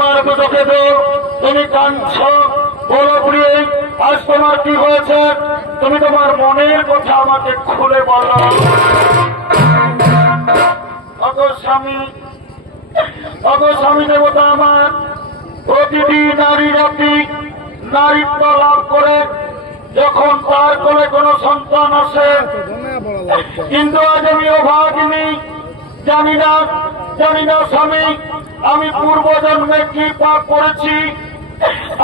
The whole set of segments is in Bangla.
আমার চোখে তো তুমি কাঁদছ, বলো প্রিয়ে আজ তোমার কি হয়েছে? তুমি তোমার মনের কথা আমাকে খুলে বলো। স্বামী দেবতা আমার প্রতিটি নারী জাতি নারীত্ব লাভ করে যখন তার কোলে কোনো সন্তান আসে, কিন্তু আজ আমি অভাগিনী, জানি না স্বামী আমি পূর্বজন্মে কি পাপ করেছি।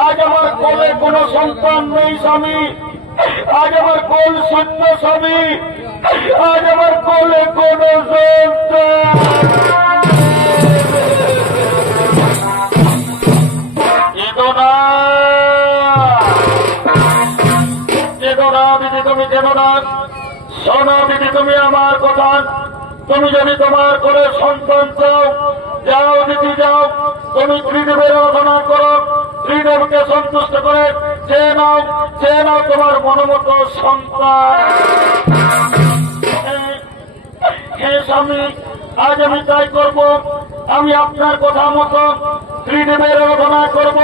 আজ আমার কোলে কোনো সন্তান নেই স্বামী, আজ আমার কোল শূন্য স্বামী, আজ আমার কোলে কোনো সন্তান। তুমি কেন না শোনো দিদি, তুমি আমার কথা। তুমি যদি তোমার করে সন্তান চাও, যাও দিদি যাও, তুমি ত্রিদেবের আরাধনা করো, ত্রিদেবকে সন্তুষ্ট করে চেয়ে নাও তোমার মনোমত সন্তান। হে স্বামী, আজ আমি তাই করব। আমি আপনার কথা মতো ত্রিদেবের আরাধনা করব,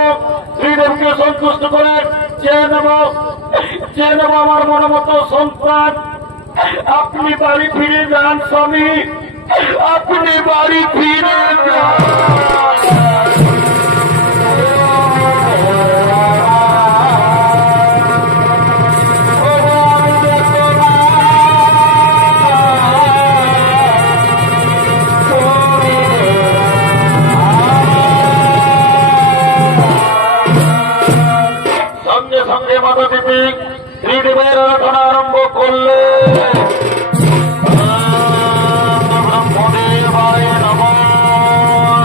ত্রিদেবকে সন্তুষ্ট করে চেয়ে নেব আমার মনোমতো সন্তান। আপনি বাড়ি ফিরে যান স্বামী, আপনি বাড়ি ফিরে যান। সঙ্গে সঙ্গে মাতা দেবী ত্রিদেবের আরাধনা আরম্ভ করলে। ব্রহ্মদেবায় নমঃ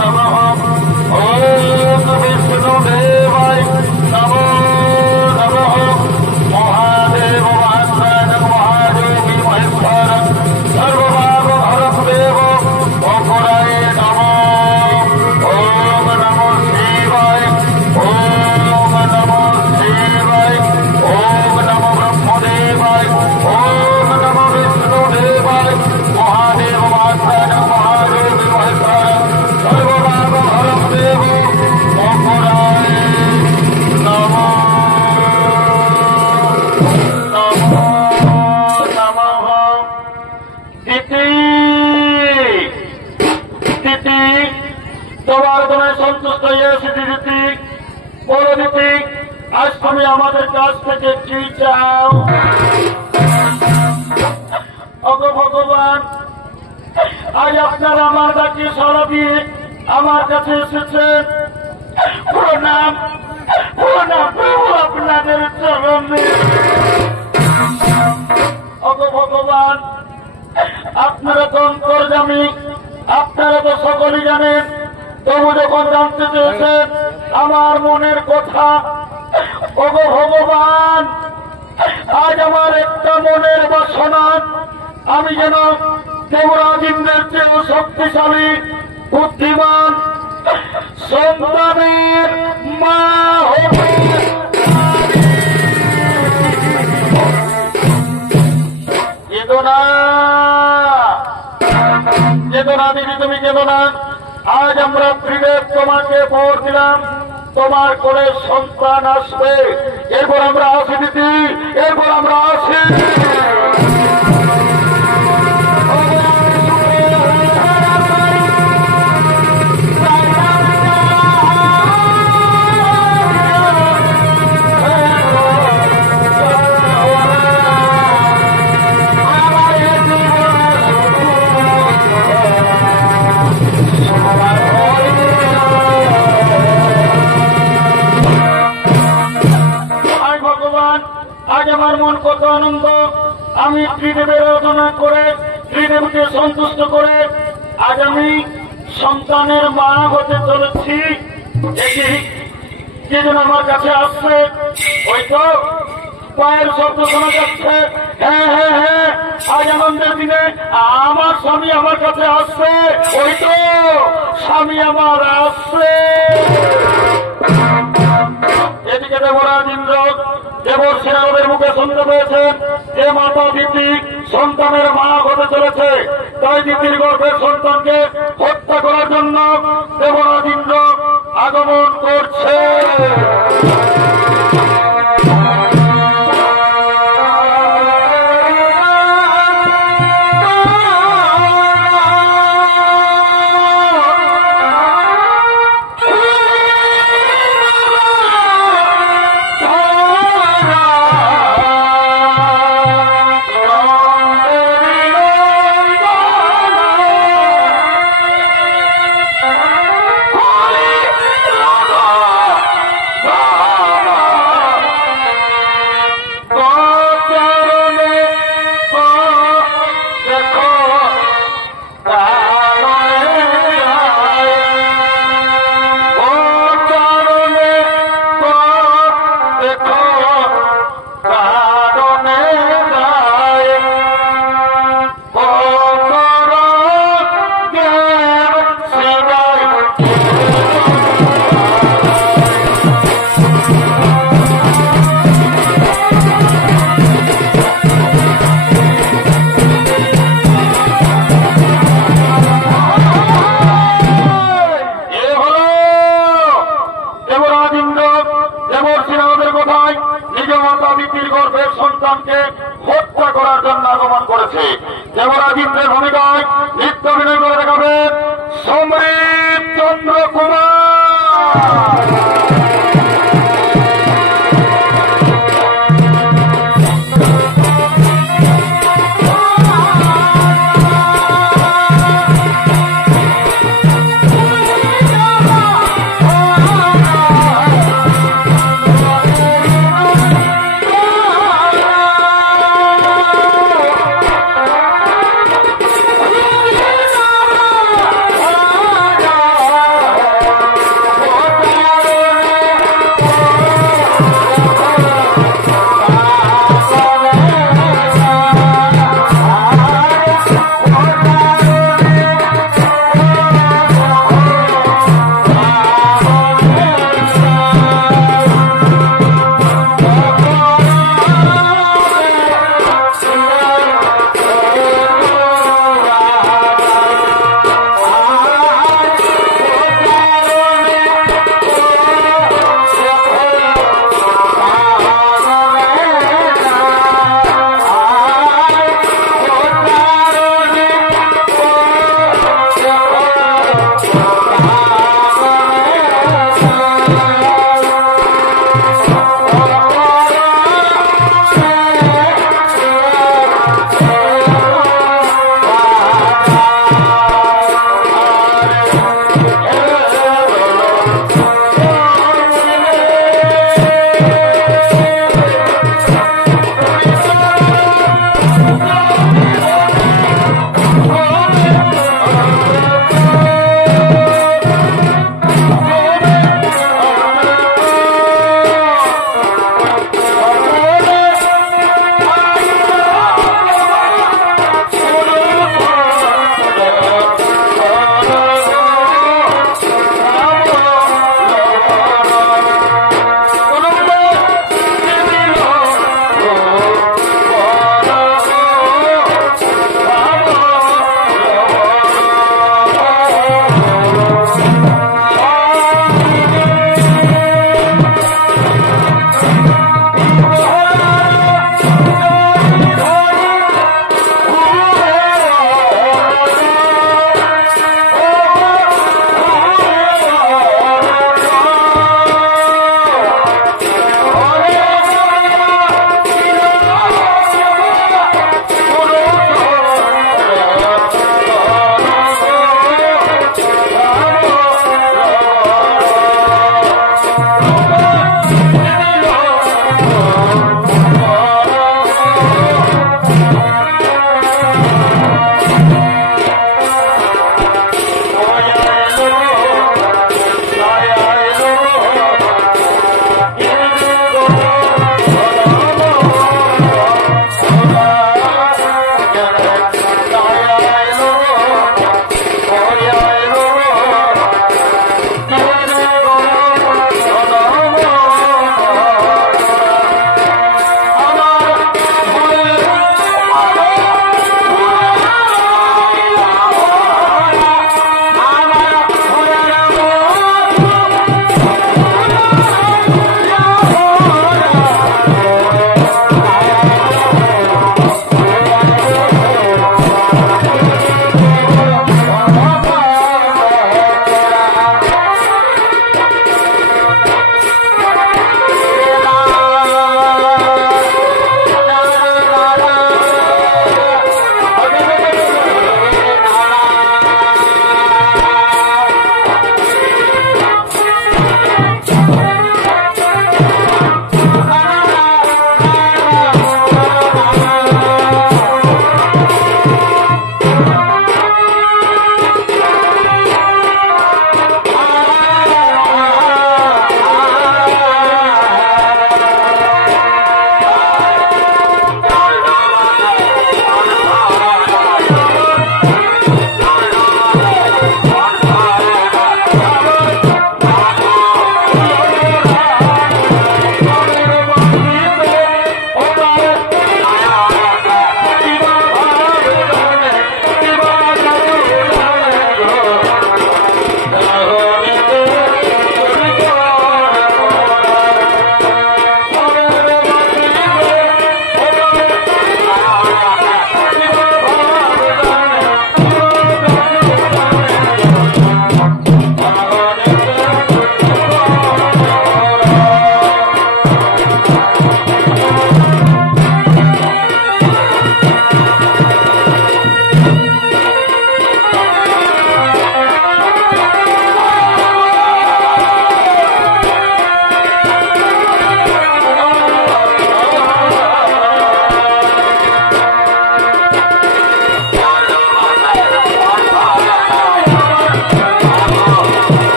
নমঃ, ওম বিষ্ণুদেবায় নমঃ নমঃ, মহাদেব মহাত্মান মহাদেবী মহেশ্বর সর্বভাগ হরদেব অপরায় নমঃ। ওম নমঃ শিবায়, ওম নমঃ শিবায়, ওম নমঃ ব্রহ্মদেবায়, ওম নমঃ বিষ্ণুদেবায়, মহাদেব মহাত্মান মহাদেবী মহেশ্বর সর্বভাগ হরদেব অপরায় নমঃ নমঃ। দিতি তোমার গুণে সন্তুষ্ট হয়েছি দিদি। বলো দিদি, আজ তুমি আমাদের কাছ থেকে কি চাও? ওগো ভগবান, আজ আপনারা আমার ডাকে সাড়া দিয়ে আমার কাছে এসেছেন। প্রণাম প্রভু আপনাদের চরণে। ওগো ভগবান, আপনারা তো অন্তর্যামী, আপনারা তো সকলেই জানেন। তবু যখন জানতে চেয়েছেন আমার মনের কথা, ওগো ভগবান, আজ আমার একটা মনের বাসনা, আমি যেন দেবরাজ ইন্দ্রের চেয়েও শক্তিশালী বুদ্ধিমান সন্তানের মা হবে। চেতনা দিদি, তুমি চেতনা। আজ আমরা ত্রিদেব তোমাকে ভোট দিলাম, তোমার কোলে সন্তান আসবে। এরপর আমরা আসি দিদি, এরপর আমরা আসি। আজ আমার মন কত আনন্দ। আমি ত্রিদেবের আরাধনা করে, ত্রিদেবকে সন্তুষ্ট করে আজ আমি সন্তানের মা হতে চলেছি। যেজন আমার কাছে আসছে, ওই তো পায়ের শব্দ শোনা যাচ্ছে। হ্যাঁ হ্যাঁ হ্যাঁ, আজ আনন্দের দিনে আমার স্বামী আমার কাছে আসছে। ওই তো স্বামী আমার আসছে। এদিকে দেবরাজ ইন্দ্র দেবর্ষিরা ওদের মুখে শুনতে পেয়েছেন যে মাতা দিতি সন্তানের মা হতে চলেছে। তাই দিতির গর্ভের সন্তানকে হত্যা করার জন্য দেবরাজ ইন্দ্র আগমন করছে। হত্যা করার জন্য আগমন করেছে। দেবরাজেন্দ্রের ভূমিকায় নৃত্য অভিনয় করে দেখাবেন সমৃদ্ধ চন্দ্র কুমার।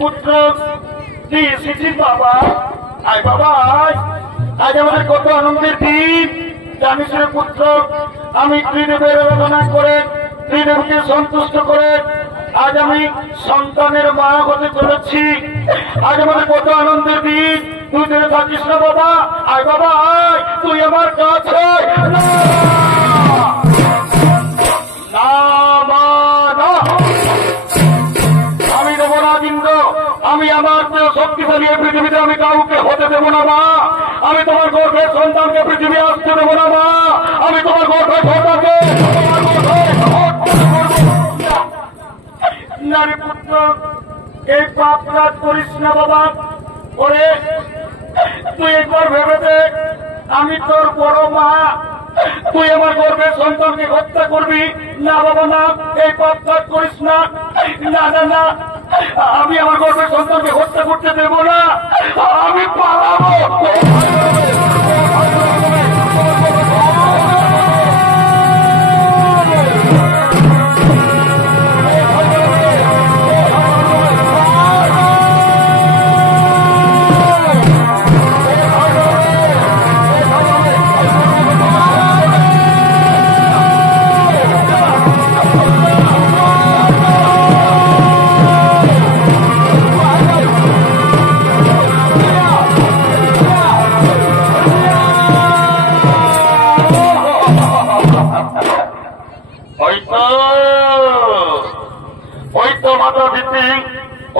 পুত্র দিয়েছি বাবা। আয় বাবা আয়, আজ আমাদের কত আনন্দের দিন জানিস রে পুত্র। আমি ত্রিদেবের আরাধনা করে ত্রিদেবকে সন্তুষ্ট করে আজ আমি সন্তানের মা হতে চলেছি। আজ আমাদের কত আনন্দের দিন। তুই জেনে থাকিস না বাবা। আয় বাবা আয়, তুই আমার কাছে। আমি দেবো না ইন্দ্র, আমি আমার শক্তিশালী এই পৃথিবীতে আমি কাউকে হতে দেবো না মা। আমি তোমার গর্ভের সন্তানকে পৃথিবী আসতে দেবো না মা। আমি তোমার গর্ভের ঘটাকে নারী পুত্র এই পাপ কাজ করিস না বাবা। ওরে তুই একবার ভেবে দেখ, আমি তোর বড় মা, তুই আমার গর্ভের সন্তানকে হত্যা করবি না বাবা না। এই পাপ কাজ করিস না। না না না, আমি আমার গর্ভের সন্তানকে হত্যা করতে দেব না। আমি পালাবো।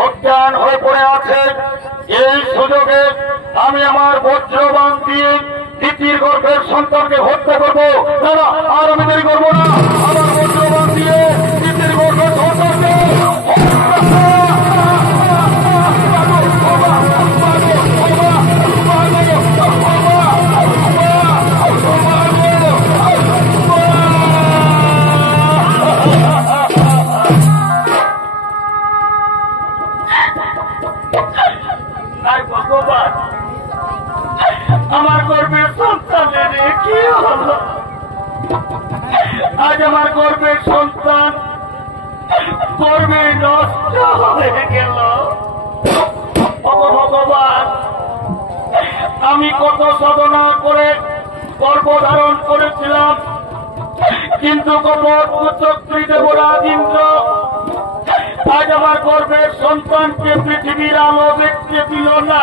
অজ্ঞান হয়ে পড়ে আছে। এই সুযোগে আমি আমার বজ্রবাণ দিয়ে তিতির গর্ভের সন্তানকে হত্যা করবো। দাদা আর আমি দেরি করবো না। আমার বজ্রবাণ দিয়ে তিতির গর্ভের সন্তানকে আমার গর্ভের সন্তানের কি হলো? আজ আমার গর্ভের সন্তান গর্ভে নষ্ট হয়ে গেল। ভগবান, আমি কত সাধনা করে গর্ভধারণ করেছিলাম, কিন্তু কত চক্রী দেবরাজ ইন্দ্র আজ আমার গর্ভের সন্তানকে পৃথিবীর আলো দেখতে দিল না।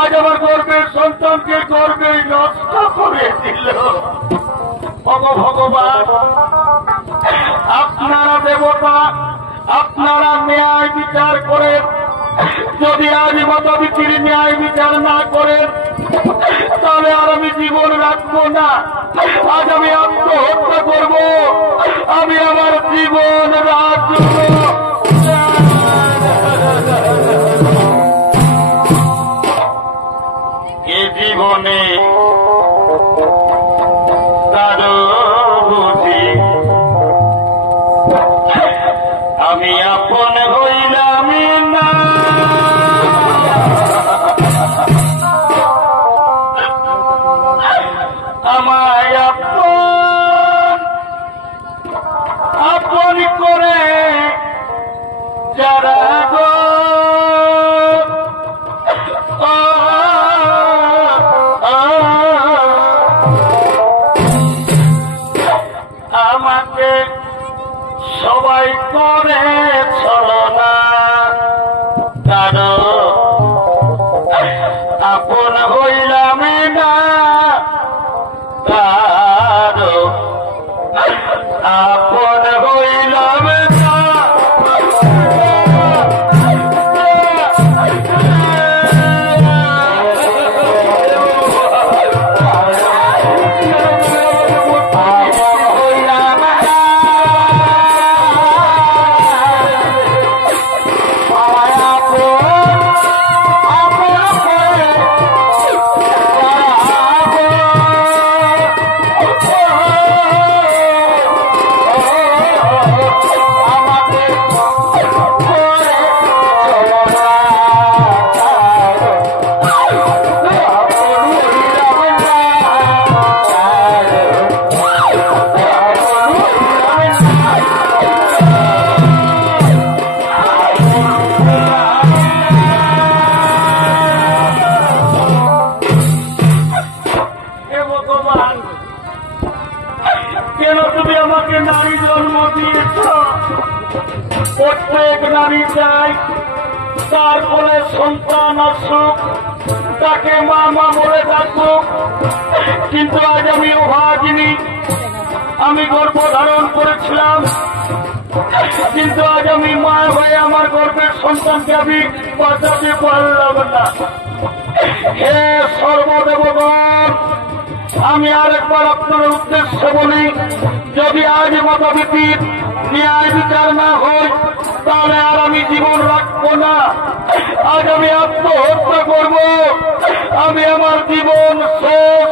আজ আমার গর্ভের সন্তানকে গর্বে নষ্ট করে দিল। ভগবান, আপনারা দেবতা, আপনারা ন্যায় বিচার করেন। যদি আজ মতবিধির ন্যায় বিচার না করেন তাহলে আর আমি জীবন রাখবো না। আজ আমি আত্মহত্যা করব। আমি আমার জীবন রাখব। এ জীবনে কারো বুঝি আমি আপন হইলাম না। আমায় আপন করে তার কোলে সন্তান আসুক, তাকে মা মা বলে ডাকুক। কিন্তু আজ আমি অভাগিনী, আমি গর্ভ ধারণ করেছিলাম, কিন্তু আজ আমি মা হয়ে আমার গর্ভের সন্তানকে আমি বাঁচাতে পারলাম না। হে সর্বদেবগণ, আমি আরেকবার আপনার উদ্দেশ্য বলি, যদি আজ মতবিধির ন্যায় বিচার না হয় তাহলে আর আমি জীবন রাখবো না। আজ আমি আত্মহত্যা করব, আমি আমার জীবন শেষ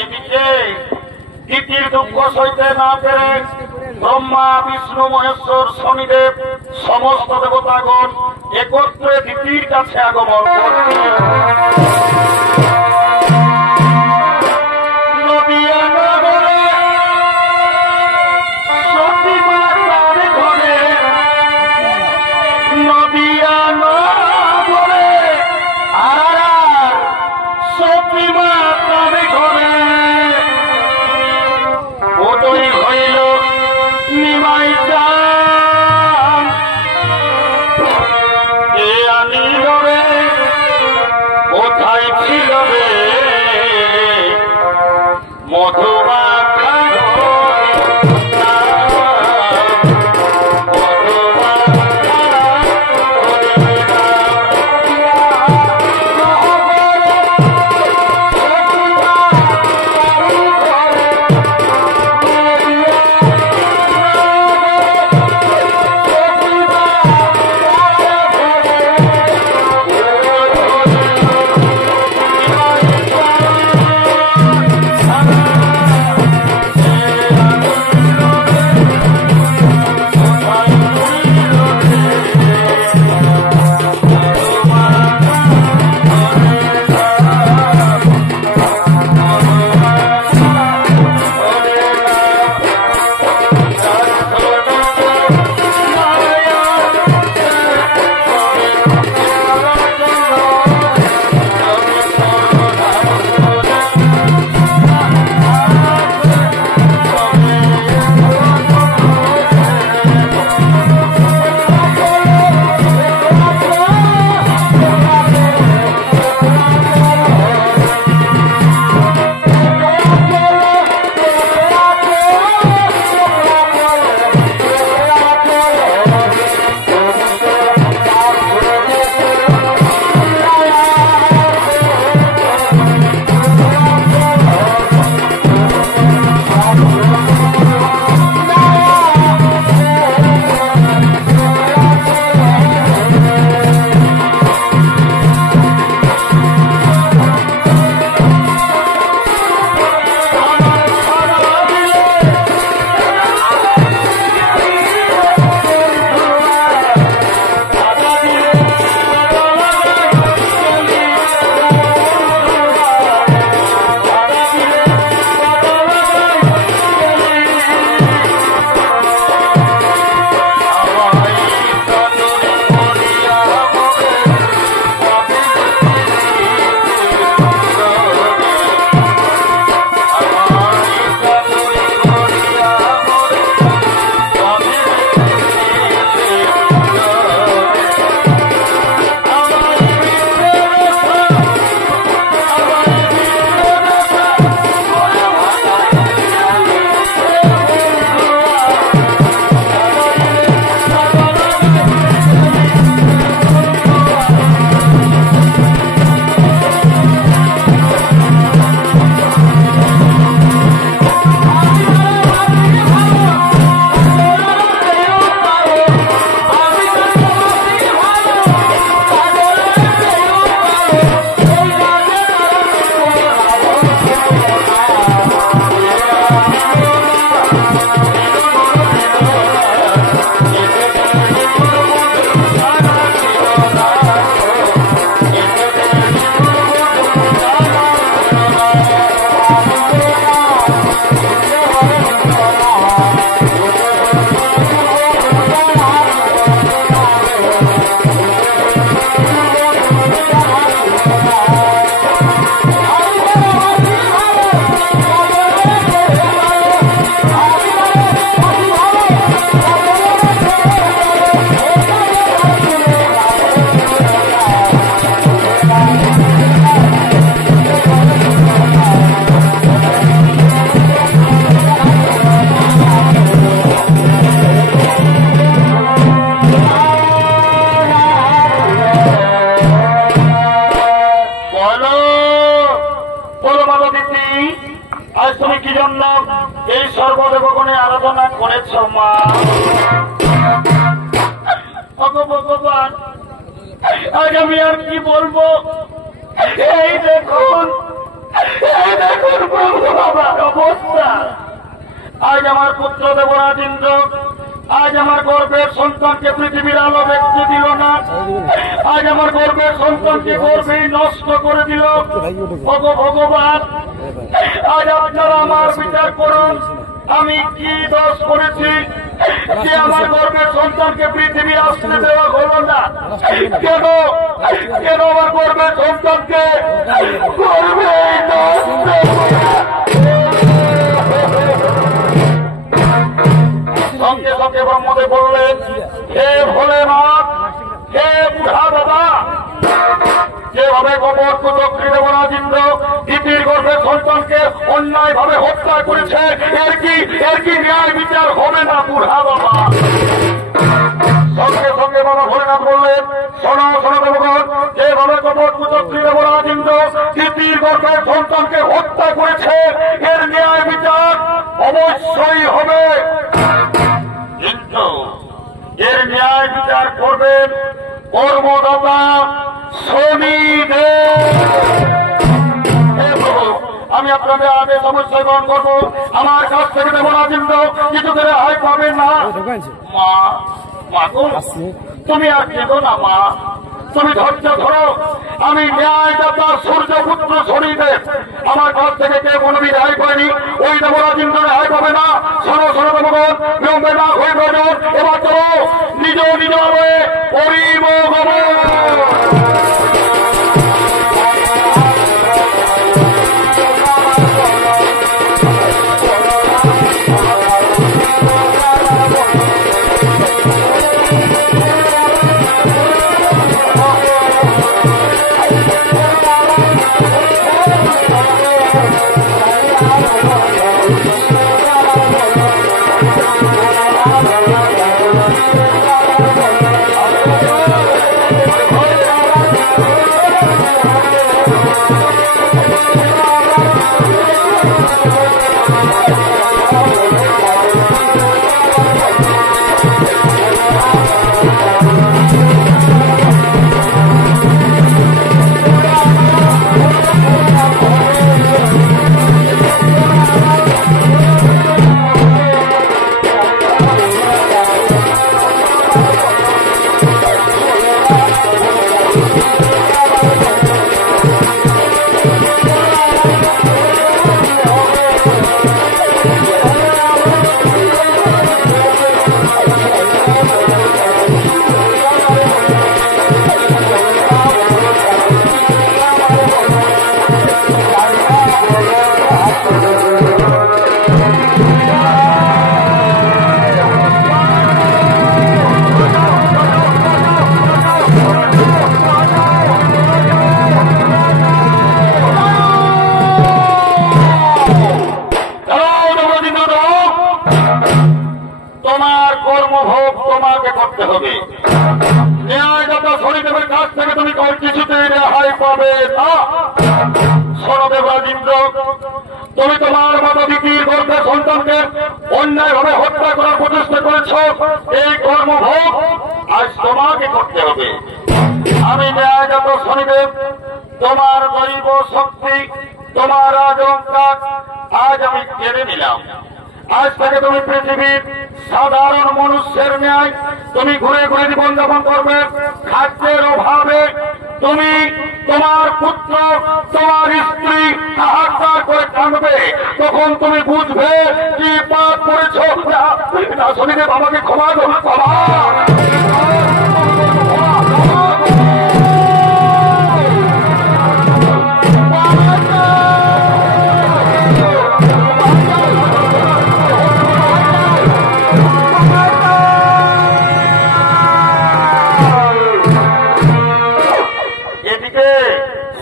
এদিকে তিতির দুঃখ সইতে না পেরে ব্রহ্মা বিষ্ণু মহেশ্বর শনিদেব সমস্ত দেবতাগণ একত্রে তিতির কাছে আগমন করছে। কোথায় মা। ভগবান, আজ আমি আর কি বলবো? এই দেখুন প্রভু আমার অবস্থা। আজ আমার পুত্র দেবরাজ ইন্দ্র আজ আমার গর্বের সন্তানকে পৃথিবীর আলো দেখতে দিল না। আজ আমার গর্বের সন্তানকে গর্বেই নষ্ট করে দিল। ভগবান, আজ আপনারা আমার বিচার করুন, আমি কি দোষ করেছি যে আমার গর্বের সন্তানকে পৃথিবী আসতে দেওয়া হলো না? কেন কেন আমার গর্বের সন্তানকে গর্বে নষ্ট সঙ্গে সঙ্গে ব্রহ্মদেব বললেন, হে ভোলেনাথ, হে বুড়া বাবা, যেভাবে গোবর কুচক্রী দেবরাজ ইন্দ্র দিতির গর্ভের সন্তানকে অন্যায় ভাবে হত্যা করেছে, এর কি ন্যায় বিচার হবে না বুড়া বাবা? সঙ্গে সঙ্গে বাবা ভোলেনাথ বললেন, শোনো শোনো দেবগণ, যেভাবে গোবর কুচক্রী দেবরাজ ইন্দ্র দিতির গর্ভের সন্তানকে হত্যা করেছে, এর ন্যায় বিচার অবশ্যই হবে। কিন্তু এর ন্যায় বিচার করবেন কর্মদাতা শনিদেব। আমি আপনাদের আদেশ অবশ্যই গ্রহণ করবো। আমার কাছ থেকে দেবরাজ ইন্দ্র কিছু করে হাই পাবেন না। মা, মা গো, তুমি আর কেঁদো না মা, তুমি ধৈর্য ধরো। আমি ন্যায়দাতা সূর্যপুত্র শনিদেব, আমার কাছ থেকে কেউ কোনো রেহাই পায়নি। ওই দেবরাজ ইন্দ্র রেহাই পাবে না। শোনো শোনো দেবগণ, বিলম্বে না হয়ে গজন, এবার তো নিজ নিজ হয়ে পরিব করতে হবে। ন্যায়দাতা শনিদেবের কাছ থেকে তুমি কিছুতেই রেহাই পাবে না। শোনো দেবরাজ ইন্দ্র, তুমি তোমার মতো দিতির গর্ভের সন্তানকে অন্যায়ভাবে হত্যা করার প্রচেষ্টা করেছ। এই কর্মভোগ আজ তোমাকে করতে হবে। আমি ন্যায়দাতা শনিদেব তোমার দৈব শক্তি, তোমার রাজঅহংকার আজ আমি কেড়ে নিলাম। আজ থেকে তুমি পৃথিবীর সাধারণ মানুষের ন্যায় তুমি ঘুরে ঘুরে জীবনযাপন করবে। খাদ্যের অভাবে তুমি তোমার পুত্র তোমার স্ত্রী হাহাকার করে কাঁদবে। তখন তুমি বুঝবে কি পাপ করেছ। না শনিদেব, আমাকে ক্ষমা করো, ক্ষমা।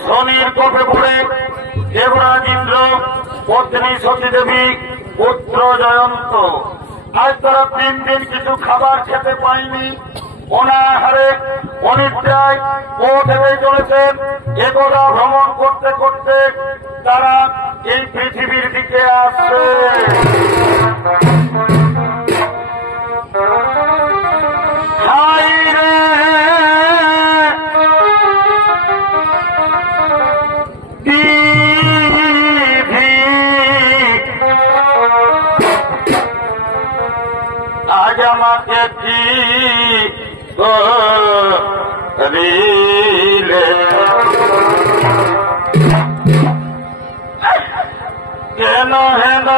শনির কোপে পড়ে দেবরাজ ইন্দ্র, পত্নী সতী দেবী, পুত্র জয়ন্ত আজ তারা 3 দিন কিছু খাবার খেতে পায়নি। অনাহারে অনিদ্রায় পথে চলেছেন। একদা ভ্রমণ করতে করতে তারা এই পৃথিবীর দিকে আসছে। আজ আমাকে কি করিলে কেন হেন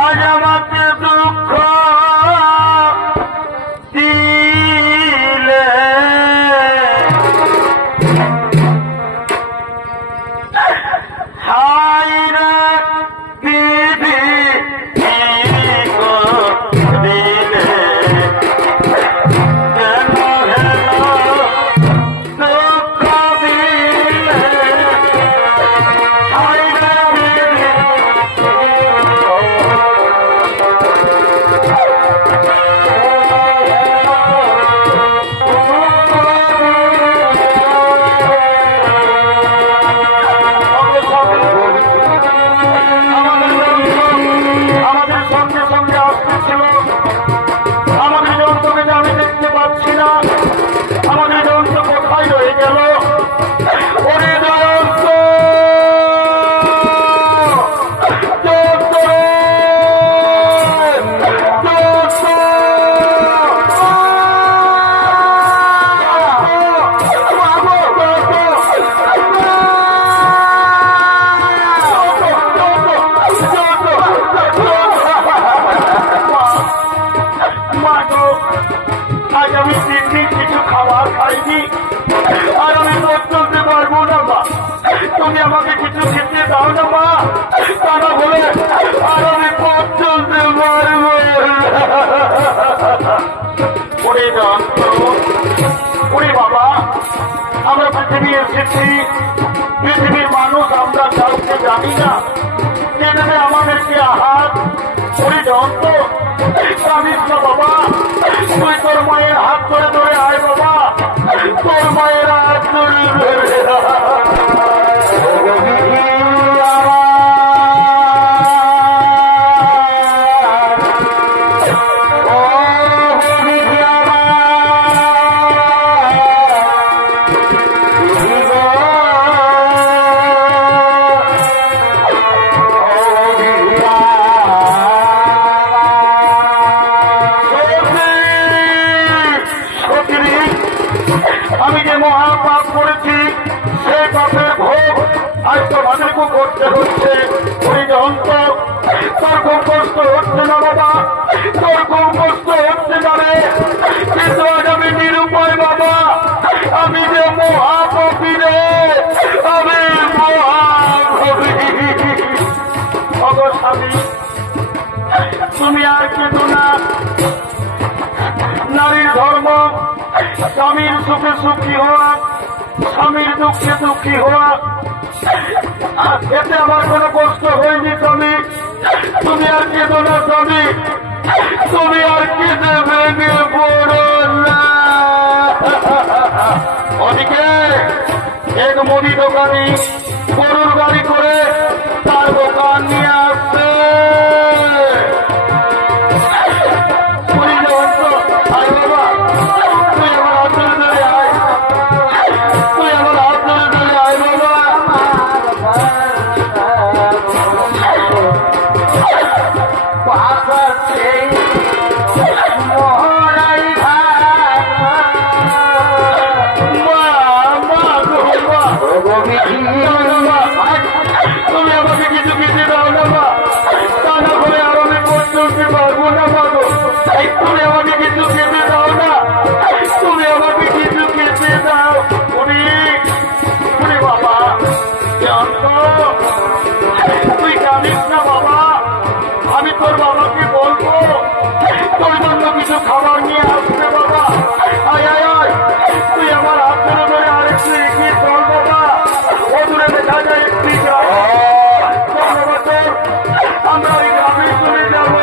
আজ আমাকে দুঃখ দিলে হাই রে বিধি কি করিলে কেন হেন দুঃখ দিলে হাই রে বিধি আমাদের সঙ্গে সঙ্গে আসতেছিল আমাদের যন্ত্রকে যে আমি দেখতে পাচ্ছি না আমাদের যন্ত্র কোথায় রয়ে গেল ওরে জয়ন্ত আজ আমি 3 দিন কিছু খাবার খাইনি আর আমি পথ চলতে পারবো না মা তুমি আমাকে কিছু খেতে দাও না মা তা না হলে আর আমি পথ চলতে পারবো ওরে যন্ত্র ওরে বাবা আমরা পৃথিবী এসেছি পৃথিবীর মানুষ আমরা কাউকে জানি না কে দেবে আমাদেরকে আহার ওরে যন্ত্র জানিস না বাবা তুই তোর মায়ের হাত ধরে ধরে আয় বাবা তোর মায়ের হাত ধরে ধরে আমি যে মহাপাপ করেছি সেই পাপের ভোগ আজ তোমাদেরকে করতে হচ্ছে ওই যন্ত্র তোর খুব কষ্ট হচ্ছে না বাবা তোর খুব কষ্ট হচ্ছে না রে কিন্তু আজ আমি নিরুপায় বাবা আমি যে মহাপাপী রে আমি মহাপাপী স্বামী তুমি আর কেঁদো না নারীর ধর্ম স্বামীর সুখে সুখী হওয়া স্বামীর দুঃখে দুঃখী হওয়া এতে আমার কোনো কষ্ট হয়নি স্বামী তুমি আর কেঁদো না স্বামী তুমি আর কেঁদে ভেঙে পড়ো না ওদিকে এক মুদি দোকানি গরুর গাড়ি করে তার দোকান নিয়ে আসছে তুমি আমাকে কিছু কিছু দাও না মা তা না করে আর আমি পথ চলতে পারবো না মা গো তুমি আমাকে কিছু খেতে দাও না তুমি আমাকে কিছু খেতে দাও উনি বাবা তুই জানিস না বাবা আমি তোর বাবাকে বলবো তোর জন্য কিছু খাবার নিয়ে আসবে বাবা আয় আয় আয় তুই আমার হাত ধরে ধরে আরেকটু এগিয়ে চল বাবা ও দূরে দেখা যায় একটি আমরা ওই গ্রামে চলে যাবো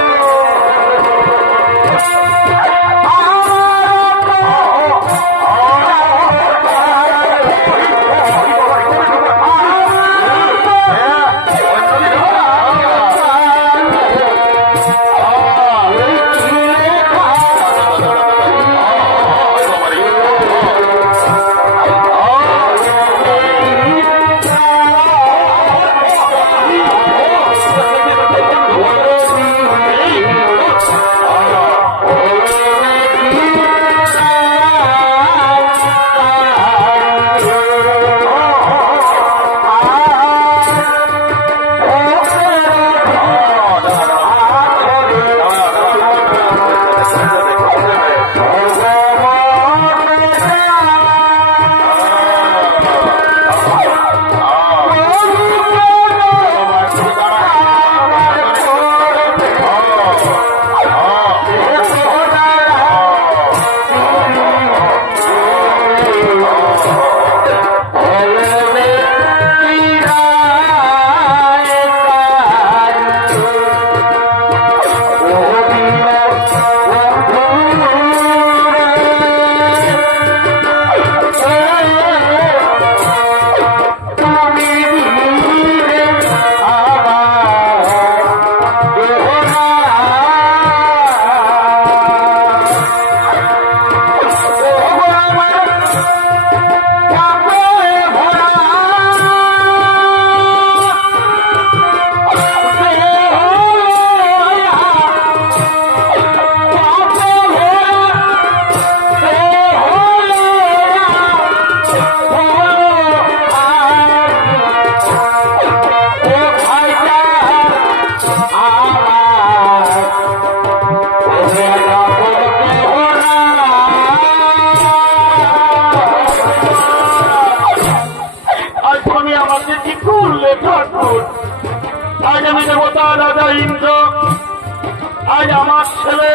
আজ আমার ছেলে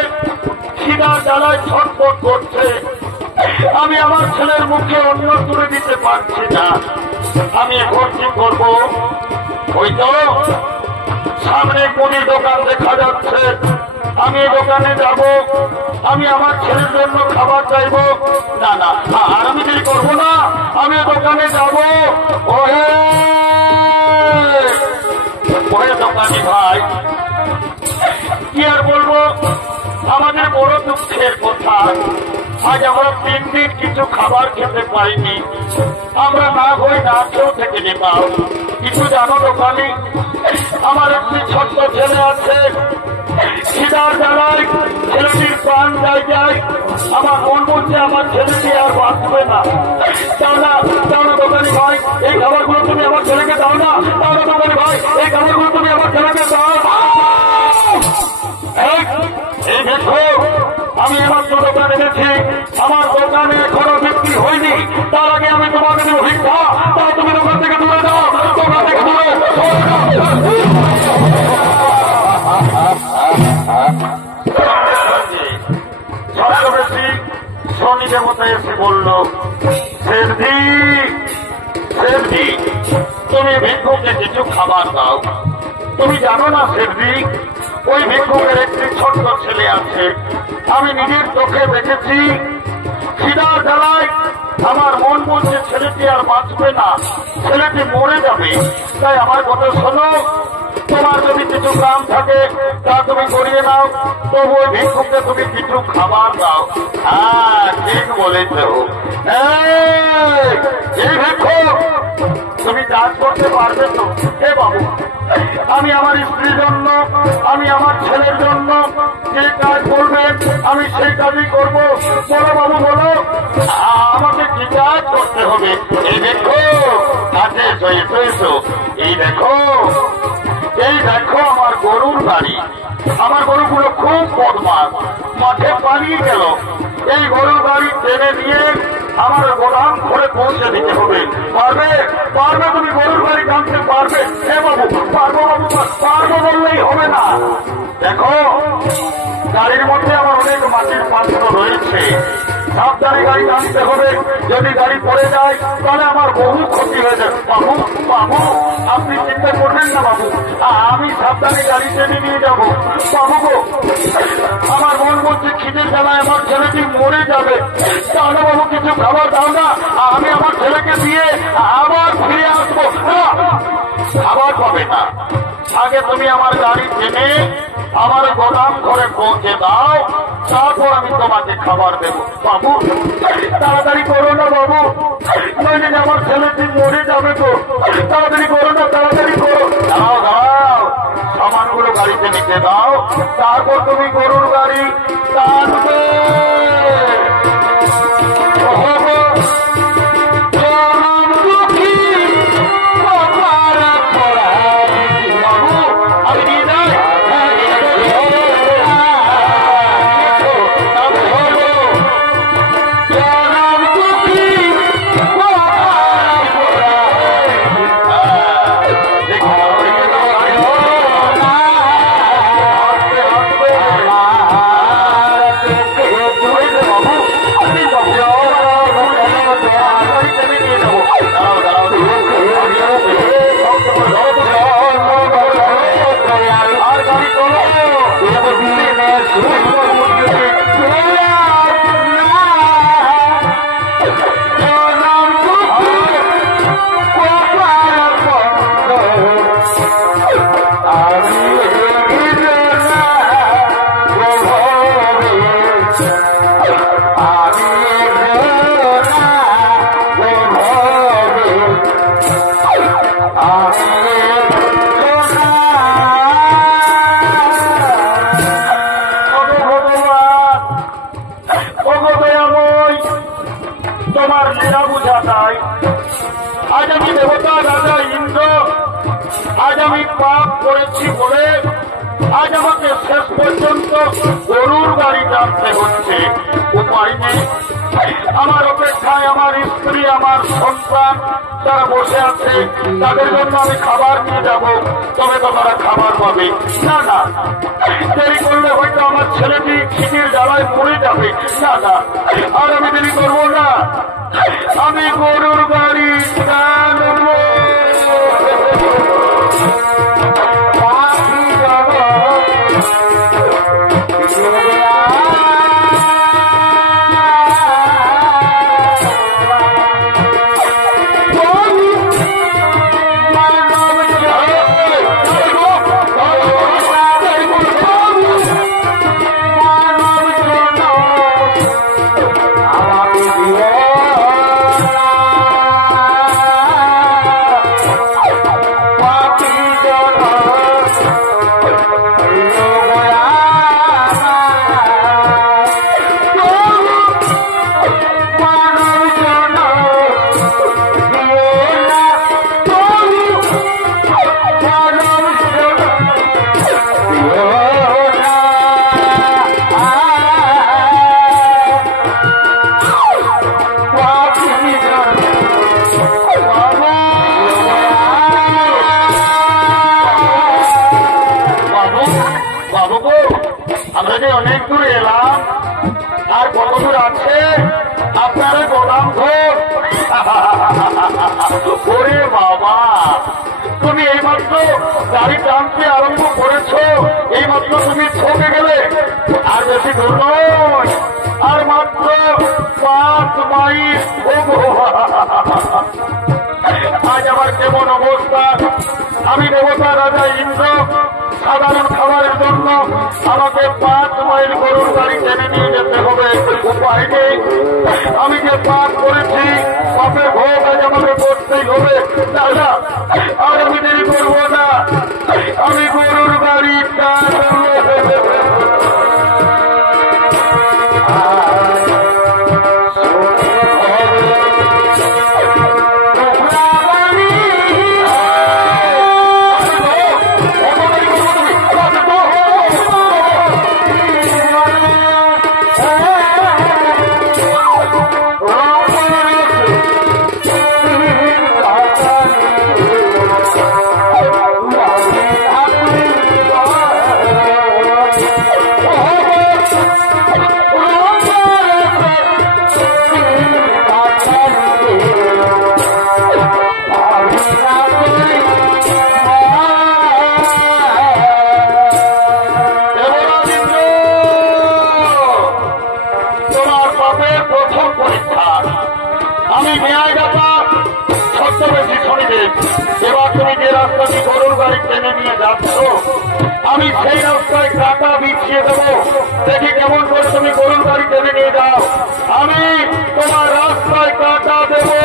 খিদা জ্বালায় ছটফট করছে, আমি আমার ছেলের মুখে অন্ন তুলে দিতে পারছি না। আমি এখন কি করব? ওই তো সামনে মুদির দোকান দেখা যাচ্ছে, আমি এই দোকানে যাব, আমি আমার ছেলের জন্য খাবার চাইব। না না, আর আমি দেরি করবো না, আমি দোকানে যাব। ওহে ওহে দোকানি ভাই, কি আর বলবো, আমাদের বড় দুঃখের কথা, আজ আমরা 3 দিন কিছু খাবার খেতে পাইনি। আমরা না হই না খেয়েও থেকে নিতাম। কিছু জানো দোকানি, আমার একটি ছোট্ট ছেলে আছে, খিদার জ্বালায় ছেলেটির প্রাণ যায়। আমার মন বলছে আমার ছেলেটি আর বাঁচবে না। দাও না দোকানি ভাই, এই খাবারগুলো তুমি আমার ছেলেকে দাও না। দাও না দোকানি ভাই, এই খাবারগুলো তুমি আমার ছেলেকে দাও। এই দেখো, আমি এমাত্র দোকান এনেছি, আমার দোকানে এখনো বিক্রি হয়নি। তার আগে আমি তোমাকে দেবো ভিক্ষা, তাও তুমি দোকান থেকে দূরে যাও, দোকান থেকে দূরে। ছদ্মবেশী শনি দেবতা এসে বলল, শেরজি তুমি ভিক্ষুকে কিছু খাবার দাও। তুমি জানো না শেরজি, ওই ভিক্ষুকের একটি ছোট্ট ছেলে আছে, আমি নিজের চোখে দেখেছি। খিদার জ্বালায় আমার মন বলছে ছেলেটি আর বাঁচবে না, ছেলেটি মরে যাবে। তাই আমার কথা শোনো, তোমার যদি কিছু কাম থাকে তা তুমি করিয়ে নাও, তবু ওই ভিক্ষুককে তুমি কিছু খাবার দাও। হ্যাঁ ঠিক বলেছ। এই ভিক্ষুক, তুমি কাজ করতে পারবে তো? হে বাবু, আমি আমার স্ত্রীর জন্য, আমি আমার ছেলের জন্য যে কাজ করবেন আমি সেই কাজই করব। বলো বাবু বলো, আমাকে কি কাজ করতে হবে? এই দেখো কাজে এসো, এই দেখো আমার গরুর গাড়ি, আমার গরুগুলো খুব বদমাশ, মাঠে পালিয়ে গেল। এই গরুর গাড়ি টেনে নিয়ে আমার গোদাম ঘরে পৌঁছে দিতে হবে। পারবে তুমি গরুর গাড়ি টানতে পারবে? হ্যাঁ বাবু পারবো, পারবো বললেই হবে না। দেখো গাড়ির মধ্যে আমার অনেক মাটির পাত্র রয়েছে, সাবধানে গাড়ি টানতে হবে। যদি গাড়ি পড়ে যায় তাহলে আমার বহু ক্ষতি হয়ে যায়। বাবু আপনি চিন্তা করবেন না বাবু, আমি সাবধানে গাড়ি টেনে নিয়ে যাবো। বাবু গো, আমার মন বলছে খিদের জ্বালায় আমার ছেলেটি মরে যাবে। তাহলে বাবু কিছু খাবার দাও না, আমি আমার ছেলেকে দিয়ে আবার ফিরে আসবো। খাবার পাবে না, আগে তুমি আমার গাড়ি টেনে আমার গোদাম ঘরে পৌঁছে দাও, তারপর আমি তোমাকে খাবার দেব। বাবু তাড়াতাড়ি করো না বাবু, নইলে আমার ছেলেটি মরে যাবে তো। তাড়াতাড়ি করো না, তাড়াতাড়ি করো। দাও সামানগুলো গাড়িতে নিতে দাও, তারপর তুমি গরুর গাড়ি টানবে। তোমার লীলা বুঝা নাই। আজ আমি দেবতা রাজা ইন্দ্র, আজ আমি পাপ করেছি বলে আজ আমাকে শেষ পর্যন্ত গরুর গাড়ি টানতে হচ্ছে। উপায় নেই, আমার অপেক্ষায় আমার স্ত্রী, আমার সন্তান যারা বসে আছে, তাদের জন্য আমি খাবার নিয়ে যাব, তবে তো তারা খাবার পাবে। না দেরি করলে হয়তো ছিটির জ্বালায় পড়ে যাবে। না না, আর আমি দেরি করবো না, আমি গরুর গাড়ি টানবো। আমরা যে অনেক দূর এলাম, আর কত দূর আছে আপনারা গোদাম ঘর। ওরে বাবা, তুমি এইমাত্র গাড়ি টানতে আরম্ভ করেছ, এইমাত্র তুমি ঠকে গেলে। আর বেশি দূর নয়, আর মাত্র 5 মাইল। আজ আমার কেমন অবস্থা! আমি দেবতা রাজা ইন্দ্র, সাধারণ খাবারের জন্য আমাকে 5 মাইল গরুর গাড়ি টেনে নিয়ে যেতে হবে। উপায় নেই, আমি যে পাপ করেছি পাপের ভোগ আজ আমাকে করতেই হবে। দাদা, আর আমি দেরি করবো না, আমি গরুর গাড়ি আমি সেই রাস্তায় কাটা বিছিয়ে দেবো। দেখি কেমন করে তুমি গরুর গাড়ি টেনে নিয়ে যাও, আমি তোমার রাস্তায় কাটা দেবো।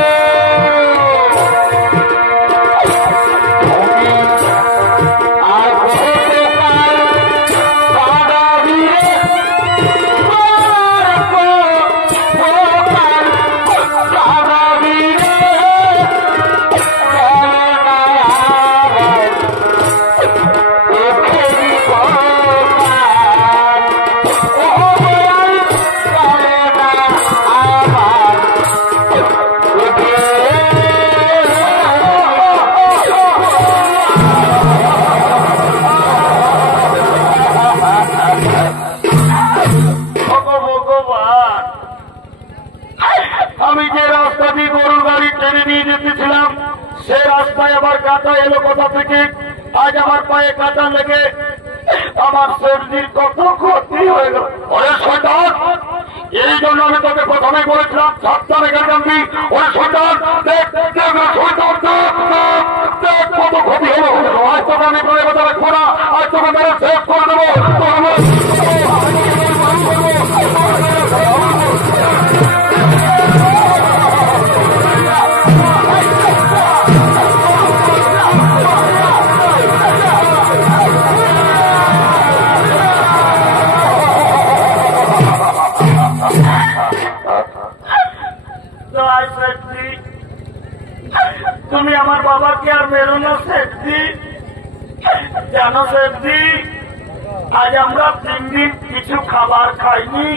আমি যে রাস্তা দিয়ে গরুর গাড়ি টেনে নিয়ে যেতেছিলাম সে রাস্তায় আবার কাঁটা এলো কোথা থেকে? আজ আমার পায়ে কাঁটা লেগে আমার সর্দির কত ক্ষতি হয়ে গেল। ওরে শয়তান, এই জন্য আমি তোকে প্রথমে বলেছিলাম সাবধান এখানে জানবি। ওরে শয়তান, দেখ শয়তান, দেখ কত ক্ষতি হলো। আজ তোকে আমি বলে কথা রাখবো না, আজ তোকে মেরে শেষ করে দেবো। তুমি আমার বাবাকে আর মেরো না শেঠজি, জানো শেঠজি, আজ আমরা 3 দিন কিছু খাবার খাইনি।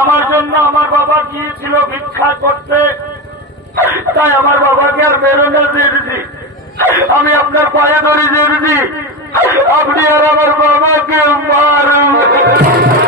আমার জন্য আমার বাবা গিয়েছিল ভিক্ষা করতে, তাই আমার বাবাকে আর মেরো না শেঠজি। আমি আপনার পায়ে ধরি শেঠজি, আপনি আর আমার বাবাকে মারবেন।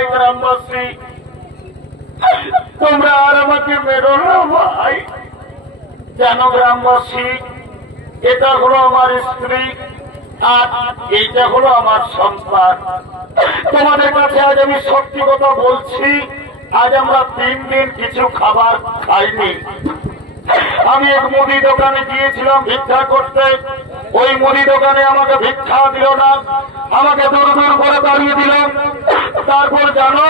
ভাই গ্রামবাসী, তোমরা আর আমাকে মেরো না ভাই। জানো গ্রামবাসী, এটা হলো আমার স্ত্রী আর এইটা হলো আমার সন্তান। তোমাদের কাছে আজ আমি সত্যি কথা বলছি, আজ আমরা 3 দিন কিছু খাবার খাইনি। আমি এক মুদি দোকানে গিয়েছিলাম ভিক্ষা করতে, ওই মুদি দোকানে আমাকে ভিক্ষা দিল না, আমাকে দূর দূর করে দাঁড়িয়ে দিল। তারপর জানো,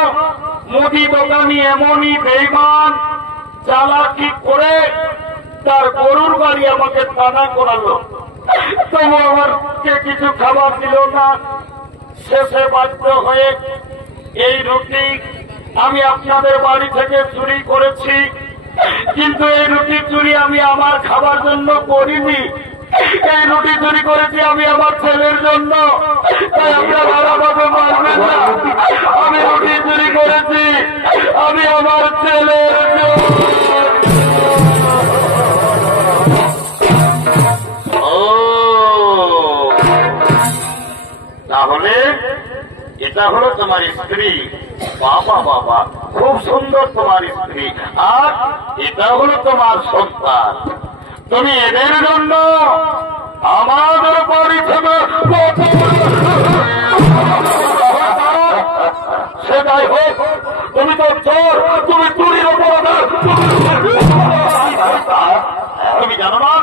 মুদি দোকানি এমনই বেঈমান চালাকি করে তার গরুর বাড়ি আমাকে টানা করালো, তবু আমাকে কিছু খাবার দিল না। শেষে বাধ্য হয়ে এই রুটি আমি আপনাদের বাড়ি থেকে চুরি করেছি, কিন্তু এই রুটি চুরি আমি আমার খাবার জন্য করিনি, এই রুটি চুরি করেছি আমি আমার ছেলের জন্য। তাই আমরা ভালোভাবে মানবেন না, আমি রুটি চুরি করেছি আমি আমার ছেলের জন্য। তাহলে এটা হলো তোমার স্ত্রী। বাবা বাবা, খুব সুন্দর তোমার স্ত্রী। আর এটা হলো তোমার সন্তান। তুমি এদের জন্য আমাদের বাড়ি থেকে সেটাই হোক, তুমি তো চোর, তুমি চুরির অপরাধ। তুমি জানো না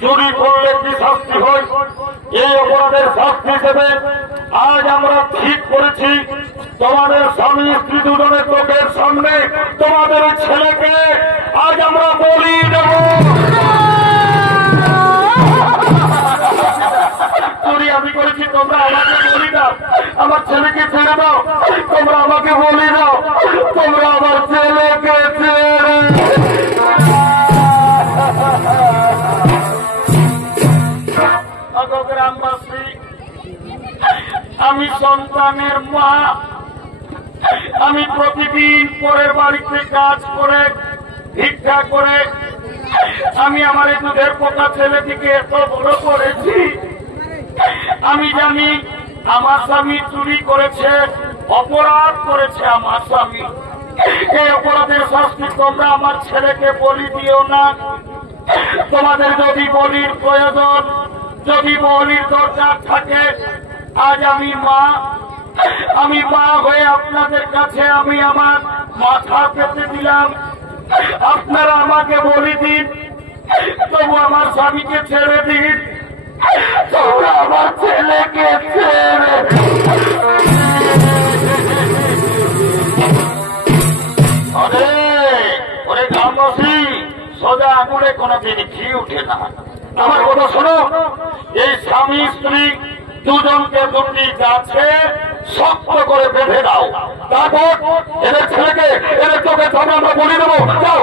চুরি করলে কি শাস্তি হয়? এই অপরাধের শাস্তি হিসেবে আজ আমরা ঠিক করেছি, তোমাদের স্বামী স্ত্রী দুজনের চোখের সামনে তোমাদের ছেলেকে আজ আমরা বলি দেব। চুরি আমি করেছি, তোমরা আমাকে বলি দাও, আমার ছেলেকে ছেড়ে দাও। তোমরা আমাকে বলি দাও, তোমরা আমার ছেলেকে ছেড়ে। গ্রামবাসী, আমি সন্তানের মা, আমি প্রতিদিন পরের বাড়িতে কাজ করে ভিক্ষা করে আমি আমার এই দুধের পোকা ছেলেটিকে এত বড় করেছি। আমি জানি আমার স্বামী চুরি করেছে, অপরাধ করেছে আমার স্বামী। এই অপরাধের শাস্তি তোমরা আমার ছেলেকে বলি দিও না। তোমাদের যদি বলির প্রয়োজন, যদি বলির দরকার থাকে, আজ আমি মা হয়ে আপনাদের কাছে আমি আমার মাথা পেতে দিলাম। আপনারা আমাকে বলি দিন, তবু আমার স্বামীকে ছেড়ে দিন, তোমরা আমার ছেলেকে ছেড়ে। ওরে গ্রামবাসী, সোজা আঙুলে কোনোদিন ঘি উঠে না। আমার কথা শোনো, এই স্বামী স্ত্রী দুজনকে দুটি গাছে শক্ত করে বেঁধে দাও, তারপর এদের ছেলেকে এদের চোখের সামনে আমরা বলি দেবো। যাও।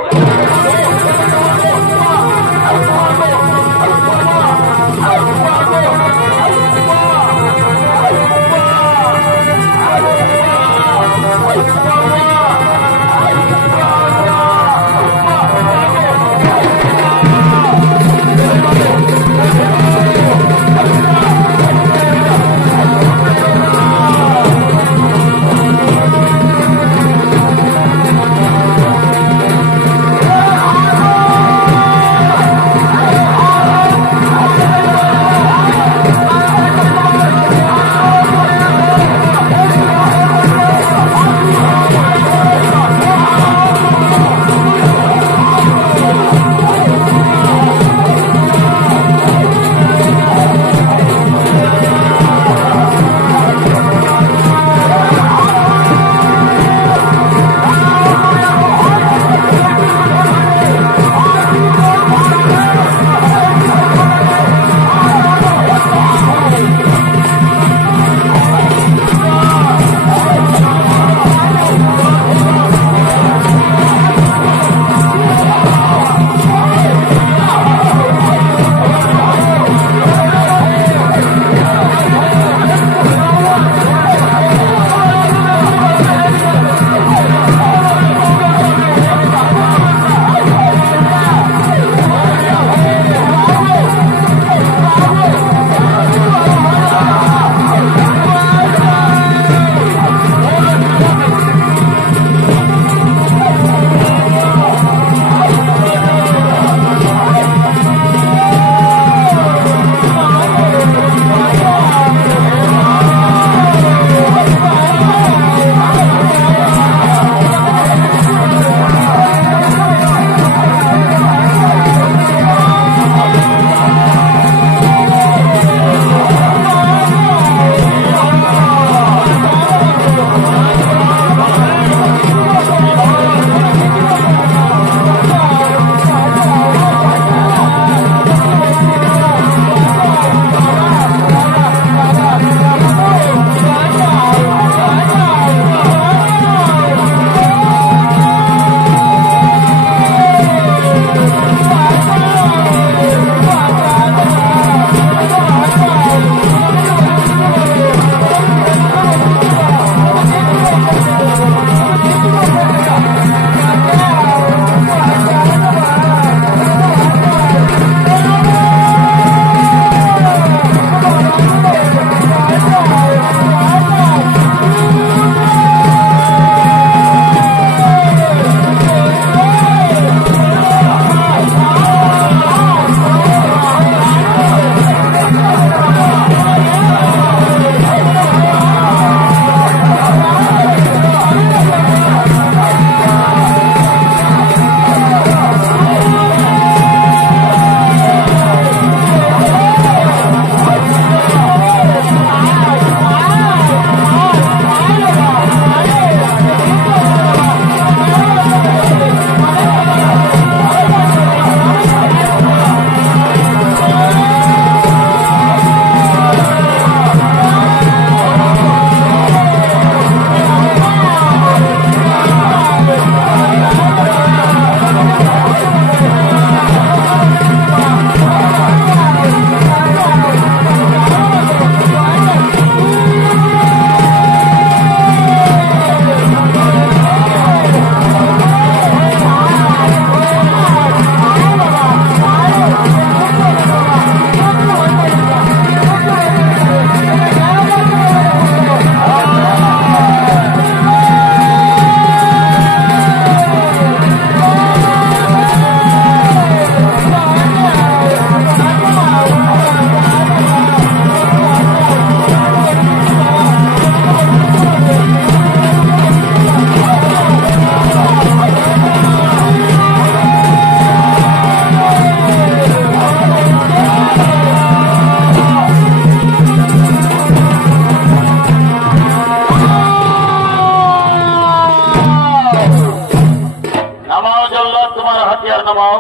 নামাও।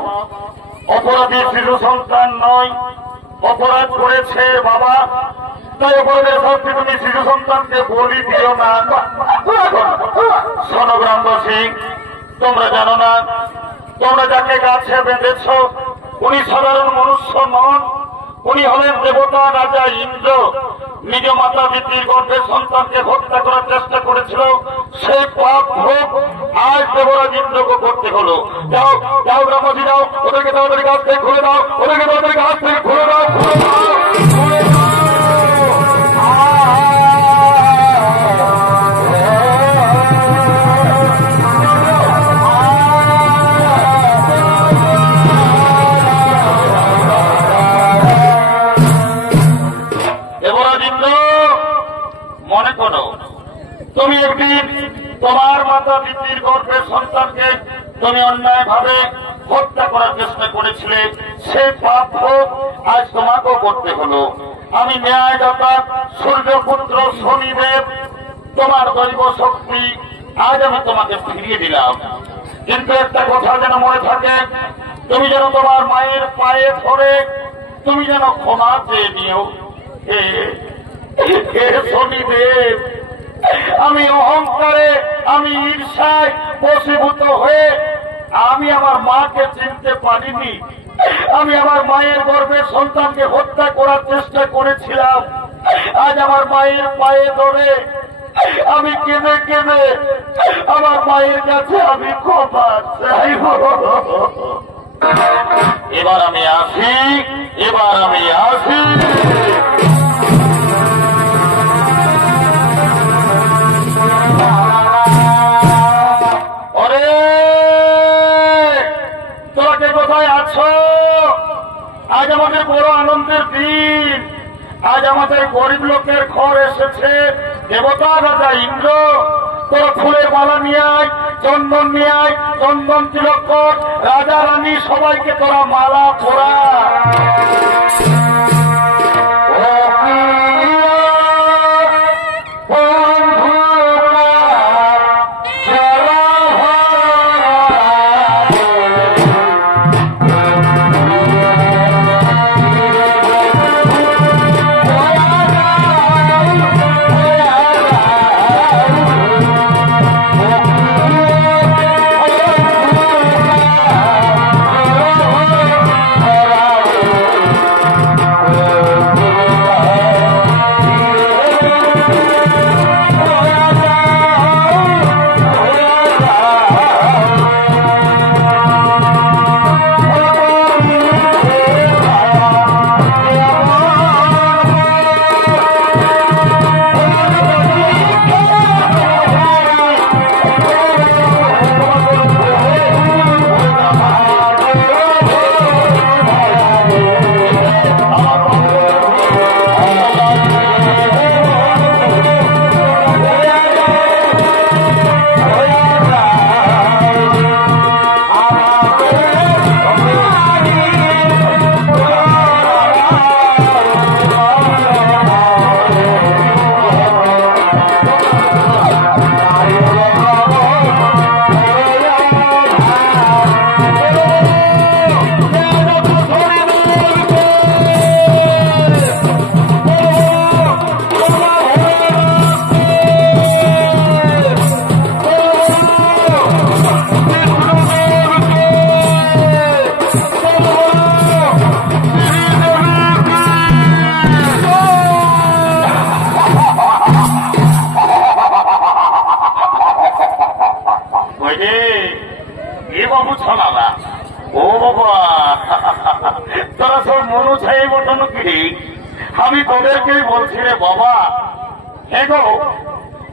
অপরাধী শিশু সন্তান নয়, অপরাধ করেছে বাবা, তাই অপরাধের শাস্তি তুমি শিশু সন্তানকে বলি দিও না। শোনো গ্রামবাসী, তোমরা জানো না, তোমরা যাকে গাছে বেঁধেছ উনি সাধারণ মনুষ্য নন, উনি হলেন দেবতা রাজা ইন্দ্র। নিজ মাতা পিতৃর গর্ভে সন্তানকে হত্যা করার চেষ্টা করেছিল, সেই পাপ ভোগ আজ দেবরাজ ইন্দ্রকে করতে হলো। যাও যাও গ্রামবাসী, যাও ওদেরকে তাদের গাছ থেকে খুলে দাও, ওদেরকে তাদের গাছ থেকে খুলে দাও, খুলে দাও, খুলে দাও। মনে করো তুমি একদিন তোমার মাতা পিতৃর গর্ভের সন্তানকে তুমি অন্যায় ভাবে হত্যা করার চেষ্টা করেছিলে, সে পাপ ভোগ আজ তোমাকেও করতে হলো। আমি ন্যায়দাতা সূর্যপুত্র শনিদেব, তোমার দৈব শক্তি আজ আমি তোমাকে ফিরিয়ে দিলাম। কিন্তু একটা কথা যেন মনে থাকে, তুমি যেন তোমার মায়ের পায়ে ধরে তুমি যেন ক্ষমা চেয়ে নিও। শনিদেব, আমি অহংকারে, আমি ঈর্ষায় বশীভূত হয়ে আমি আমার মাকে চিনতে পারিনি। আমি আমার মায়ের গর্ভের সন্তানকে হত্যা করার চেষ্টা করেছিলাম। আজ আমার মায়ের পায়ে ধরে আমি কেঁদে কেঁদে আমার মায়ের কাছে আমি ক্ষমা চাইব। এবার আমি আসি, এবার আমি আসি। কোথায় আছো? আজ আমাদের বড় আনন্দের দিন। আজ আমাদের গরিব লোকের ঘর এসেছে দেবতা রাজা ইন্দ্র। তোরা ফুলের মালা নিয়ে আয়, চন্দন নিয়ে আয়, চন্দন তিলক কর, রাজা রানী সবাইকে তোরা মালা পরা। তোরা সব মনুষাই বটন কি? আমি তোদেরকেই বলছি রে বাবা। হ্যাঁ গো,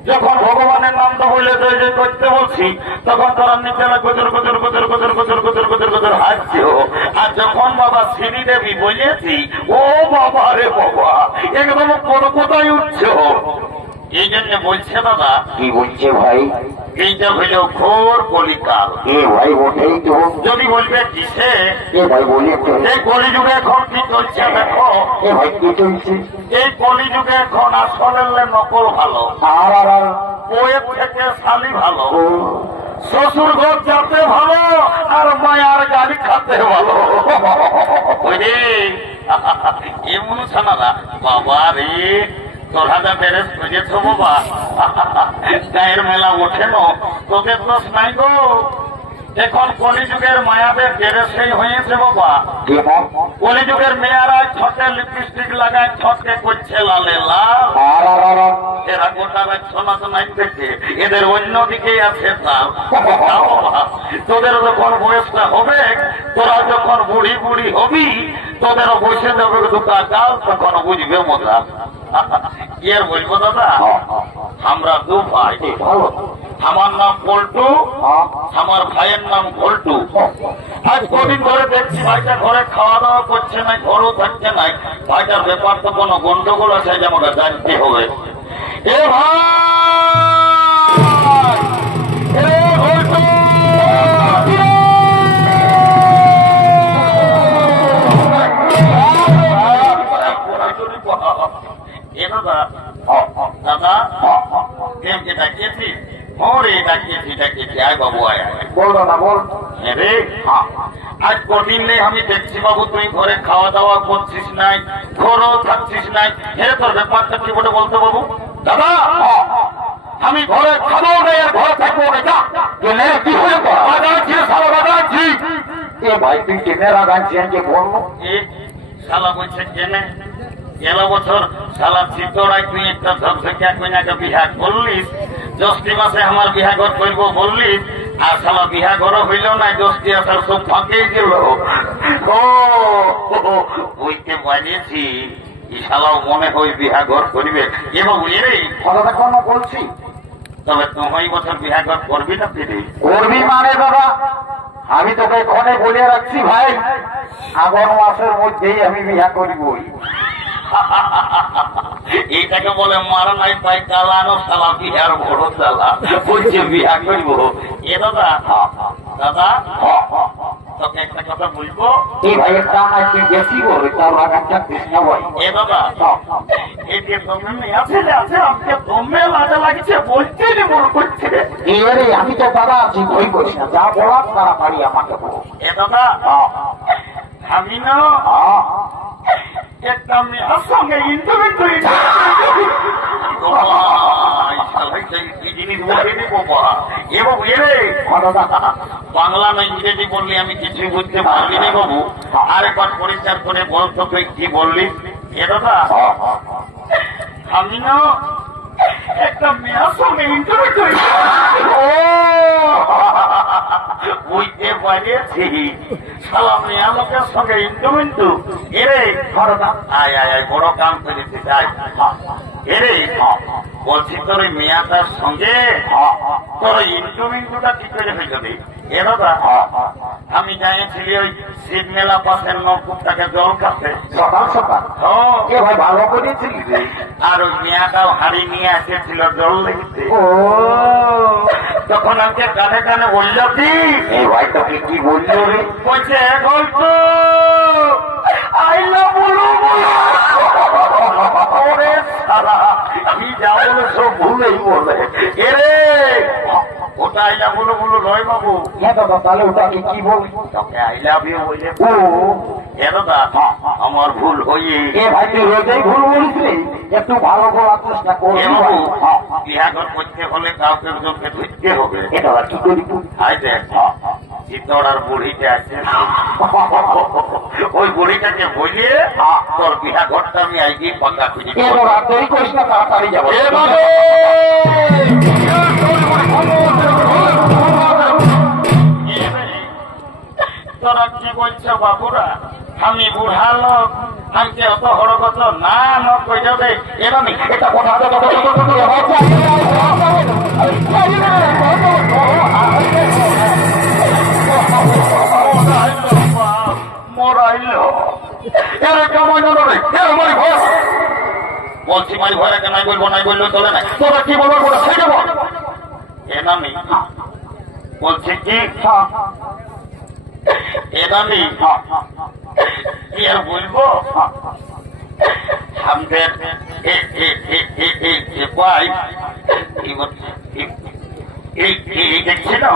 যখন ভগবানের নামটা বলে জয় করতে বলছি তখন তোরা নিচে গজর গজর গজর গজর গজর গজর গজর গজর হাসছি। আর যখন বাবা শ্রীদেবী বলেছি, ও বাবা রে বাবা, একদম কোনো কোথায় উঠছে। এই জন্য বলছে দাদা। কি বলছে ভাই? এইটা হইল ঘোর কলিকাল। এ ভাই ওঠেই তো। যদি বলবে কিসে? এ ভাই বলি এই কলিযুগে এখন কি চলছে দেখো। এ ভাই কি চলছে? এই কলিযুগে এখন আসলে নকল ভালো, আর বইয়ের থেকে শালি ভালো। শ্বশুর ঘর যাতে ভালো আর মায়ার গাড়ি খাতে ভালো। ওরে এমন শোনা না বাবা রে, তোরা যা বেরেস খুঁজেছ বাবা, গায়ের মেলা ওঠে না, তোদের দোষ নাই গো। এখন কলিযুগের মায়াদের ডেরেসেই হয়েছে বাবা। কলিযুগের মেয়েরা ঠোঁটে লিপস্টিক লাগায়, ঠোঁটে করছে লালে লাল। এরা গোটা সমাজ নাই থেকে এদের অন্যদিকে আছে তাল। তোদের যখন বয়সটা হবে, তোরা যখন বুড়ি বুড়ি হবি, তোদেরও বসে যাবে দুটা গাল, তখন বুঝবে মজা। কি আর বলবো দাদা, আমরা দু ভাই, আমার নাম পল্টু, আমার ভাইয়ের নাম ঘল্টু। আজ কদিন ধরে দেখছি ভাইটা ঘরে খাওয়া দাওয়া করছে না, ঘরও থাকছে না। ভাইটার ব্যাপার তো কোনো গন্ডগোল আছে, যেমন জানতে হবে। এ ভাই, এ ঘল্টু, দাদা কেমকে ডাকিয়েছি? ওরে ডাকিয়েছি ডাকিয়েছি, আয় বাবু আয়। বল দাদা বল। রে আজ কদিন নেই আমি দেখছি বাবু, তুই ঘরে খাওয়া দাওয়া করছিস নাই, ঘরও থাকছিস নাই। হে তোর ব্যাপারটা কি বলে বলতো বাবু? দাদা আমি ঘরে খাবো নাই আর ঘরে থাকবো না। কি হয়ে বাগাচ্ছি সারা বাগাচ্ছি। এ ভাই তুই কেনে রাগাচ্ছিস বলবো? শালা বলছে কেনে? গেল বছর শালা চিতড়াই তুই একটা ঝকঝকিয়া কইনাকে বিহা করলিস, জ্যৈষ্ঠী মাসে আমার বিহাঘর করবো বললিস, আর শালা বিহাঘর হইল না, জ্যৈষ্ঠী আসার সব ফাঁকে গেল। ও বুঝতে পারিয়েছি, ই শালাও মনে হয় বিহাঘর করিবে। এবং বুঝলি কথাটা কোনো বলছি, তবে তুমি বছর বিহাঘর করবি না? ফিরে করবি মানে দাদা আমি তোকে এখানে বলে রাখছি ভাই, আগর মাসের মধ্যেই আমি বিহা করিবই। এইটাকে বলে মারা নাই পাই চালানো, শালা বিহার বড় চালা, বলছে বিহা করব। এ দাদা দাদা তোকে একটা কথা বলবো, এই ভাইয়ের দাম তুই বেশি বলে তার লাগাচ্ছা কৃষ্ণ ভাই। এ দাদা এই যে দমে আছে আছে, আমাকে দমে লাজা লাগছে, বলতে মনে করছে। এবারে আমি তো দাদা আছি, ভয় করিস না, যা বলার তাড়াতাড়ি আমাকে বলো। এ দাদা আমি না একটা মেয়ের সঙ্গে ইন্টারভিউ করি, বাংলা না ইংরেজি বললি আমি কিছু বুঝতে পারবি না বাবু। আরেকবার পরিষ্কার করে বলতো তুই কি বললি? এ দাদা আমি না একটা মেয়ের সঙ্গে ইন্টারভিউ করি। বুঝতে পারিয়েছি, শালা মেয়া লোকের সঙ্গে ইন্টারভিউ। এরে আয় আয় আয়, বড় কাম করেছি। যাই এরে বলছি, তোর ওই মেয়াটার সঙ্গে তোর ইন্টারভিউটা কি করে হয়ে যাবে? এ দাদা আমি যাইছিলি ওই শিব মেলা পাশের নলকূপটাকে জল খাতে সকাল সকাল, ভালো করেছিলি। আর ওই মেয়াটাও হাড়ি নিয়ে এসেছিল জল লেগেছে। তখন আমাকে কানে কানে বলল কি, এই ভাই তোকে কি বললো রে? বলছে গল্প আইলা বলো আমি যা বলে সব ভুলেই বলে। এরে ওটা আইলা বলো বলো নয় বাবু। হ্যাঁ দাদা, তাহলে ওটা আমি কি বলি? তোকে আই লাভ ইউ বলে। ও এ দাদা আমার ভুল হয়ে। এ ভাই তুই রোজই ভুল বলিস, একটু ভালো বলার চেষ্টা করবি। বিহাঘর করতে হলে কাউকে তোকে ধরতে হবে। এটা কি করি? আয় দেখ চিতড়ার বুড়িটা আছে, ওই বুড়িটাকে বলিয়ে তোর বিহাঘরটা আমি আইগিয়ে পাকা খুঁজি। তৈরি করিস না, তাড়াতাড়ি যাবো। তোরা কি বলছো বাবুরা? আমি বুড়া লোক, আমাকে অত হরগত না কই যাবে। এবার এটা কথা মরাইল এর কেমন বলছি, মারি ভয় নাই বলবো, নাই বললেও চলে না। তোরা কি বলবো বলে সেই যাবো। এ নামি বলছি কি, এ নামি কি আর বলবো, আমাদের এই দেখছি না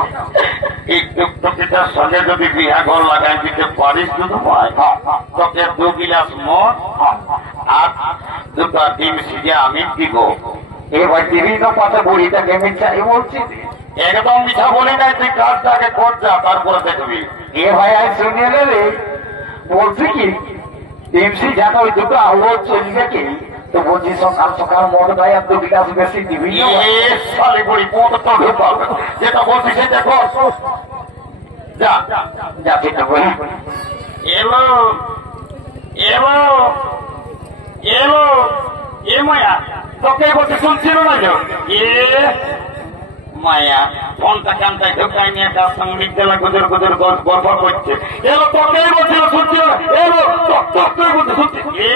এই দুঃখটার সঙ্গে যদি বিহাগর লাগাই দিতে পারিস শুধু তোকে 2 গিলাস মদ আর 2টা ডিম সিজে আমি দিব। এবার বিভিন্ন পথে বুড়িটাকে মিথ্যাই বলছি। একদম মিঠা বলি নাই, তুই কাজটাকে কর যা, তারপরে দেখবি। এ ভাই আজ শুনে নেবে বলছি কি এমসি যাতে ওই দুটো আলো চলবে কি, তো বলছি সকাল সকাল মদ ভাই আর 2 গিলাস বেশি দিবি না। সালি বড়ি মদ তো ঢোকাল, যেটা বলছি সেটা কর যা যা সেটা বলি। এলো এলো এলো এ মায়া, তোকে বলতে শুনছিল না যে এ মায়া ফোনটা কান্তায় ঢোকায় নিয়ে তার সঙ্গে মিথ্যা গুজর গুজর গল্প করছে। এলো তোকেই বলছিল শুনছিল, এলো তোকে বলতে শুনছি এ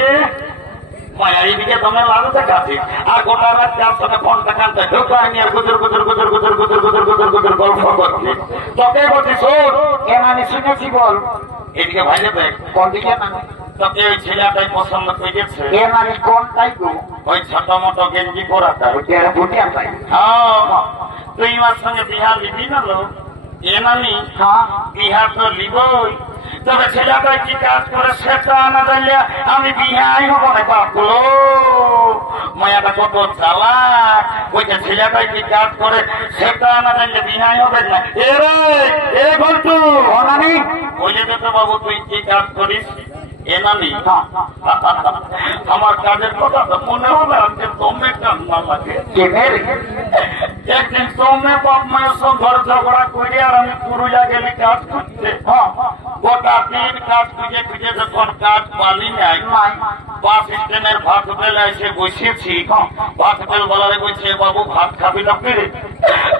মায়া এইদিকে তোমার লালু দেখাচ্ছি আর গোটা রাত তার সঙ্গে ফোনটা কান্তায় ঢোকায় নিয়ে গুজর গুজর গুজর গুজর গুজর গুজর গুজর গুজর গল্প করছে। তোকে বলছি শোন, কেন আমি শুনেছি বল। এদিকে ভাইলে দেখ কোন দিকে না তোকে ওই ছেলেটাই পছন্দ করেছে, এ মানে কোনটাই গো? ওই ছোট মোটো গেঞ্জি পরাটা। ওইটা ভুটিয়া পাই। হ্যাঁ, তুই আমার সঙ্গে বিহা লিবি না লো? এ নামি হ্যাঁ বিহা তো লিবই, তবে ছেলেটা কি কাজ করে সেটা না জানলে আমি বিহাই হবো না বাপলো। মায়াটা কত চালাক, ওইটা ছেলেটাই কি কাজ করে সেটা না জানলে বিহাই হবে না। এ রে এ ঘন্টু নানি ওই যে তো বাবু তুই কি কাজ করিস? এ নানি আমার কাজের কথা তো মনে হবে আজকে তোমে কান্না লাগে। একদিন তোমে বাপ মায়ের সঙ্গে ঘর ঝগড়া করে আর আমি পুরুলিয়া গেলি কাজ করতে। গোটা দিন কাজ খুঁজে খুঁজে যখন কাজ পালি নাই, বাস স্ট্যান্ডের ভাত হোটেলে এসে বসেছি। ভাত হোটেল বলারে বলছে বাবু ভাত খাবি না ফিরে,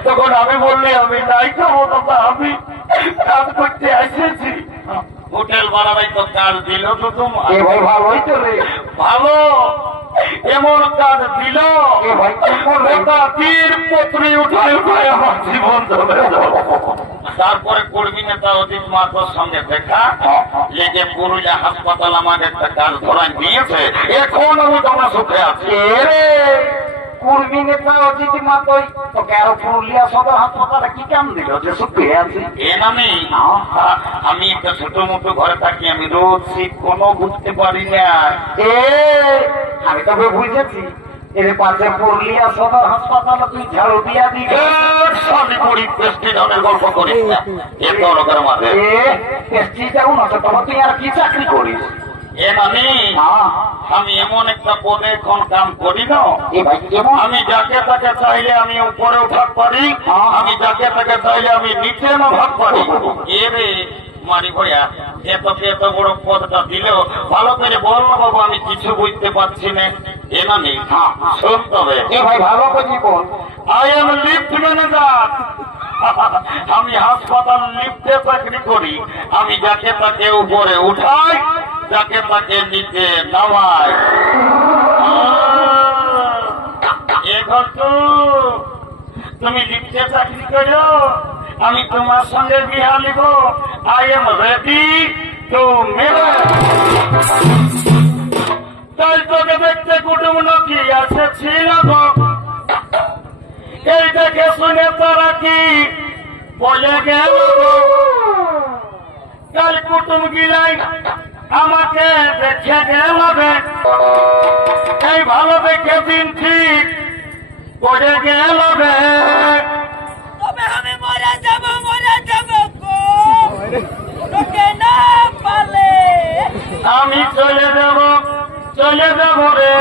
তখন আমি বললি আমি নাই খাবো দাদা, আমি কাজ করতে এসেছি। হোটেল বাড়াবাই তো কাজ দিল তো তোমার ভালোই তো রে, ভালো এমন কাজ দিল দিন পত্রী উঠায় উঠায় আমার জীবন চলে যাও। তারপরে কর্মী নেতা অজিত মাহাতোর সঙ্গে দেখা, লেগে পুরুলিয়া হাসপাতাল আমাকে একটা কাজ ধরাই দিয়েছে, এখন আমি তোমার সুখে আছি। কর্মী নেতা অজিত মাতই তোকে আরো পুরুলিয়া সদর হাসপাতালে কি কাম দিল যে সুখে আছি? এ নামি আমি একটা ছোট মোটো ঘরে থাকি, আমি রোজ শীত কোনো বুঝতে পারি না। আমি তবে বুঝেছি এর পাশে পুরুলিয়া সদর হাসপাতালে তুই ঝাড়ু দিয়া দিবি। সবই করি প্রেস্টিজের গল্প করিস না, এত লোকের মাঝে প্রেস্টিজটাও না, তবে তুই আর কি চাকরি করিস? এ নামি আমি এমন একটা পদে এখন কাম করি না, আমি যাকে তাকে চাইলে আমি উপরে উঠাতে পারি, আমি যাকে তাকে চাইলে আমি নিচে না ভাগ পারি। এ রে মারি ভয়া, এত বড় পদটা দিলেও ভালো করে বল না বাবু, আমি কিছু বুঝতে পারছি না। এ নামি শোন, তবে ভাই ভালো করে বল। আই এম লিফট ম্যানেজার, আমি হাসপাতাল লিফটে চাকরি করি, আমি যাকে তাকে উপরে উঠাই, যাকে তাকে নিচে নামাই। এখন তো তুমি লিফটে চাকরি করো, আমি তোমার সঙ্গে বিহা নিব। I am ready to marriage. তাই তোকে দেখতে কুটুম নাকি আছে ছিল, এই দেখে শুনে তারা কি বলে গেল, কাল কুটুম গিলাই আমাকে দেখে গেল, এই ভালো দেখে দিন ঠিক করে গেল। তবে আমি মরে যাব গো, না পালে আমি চলে যাব রে,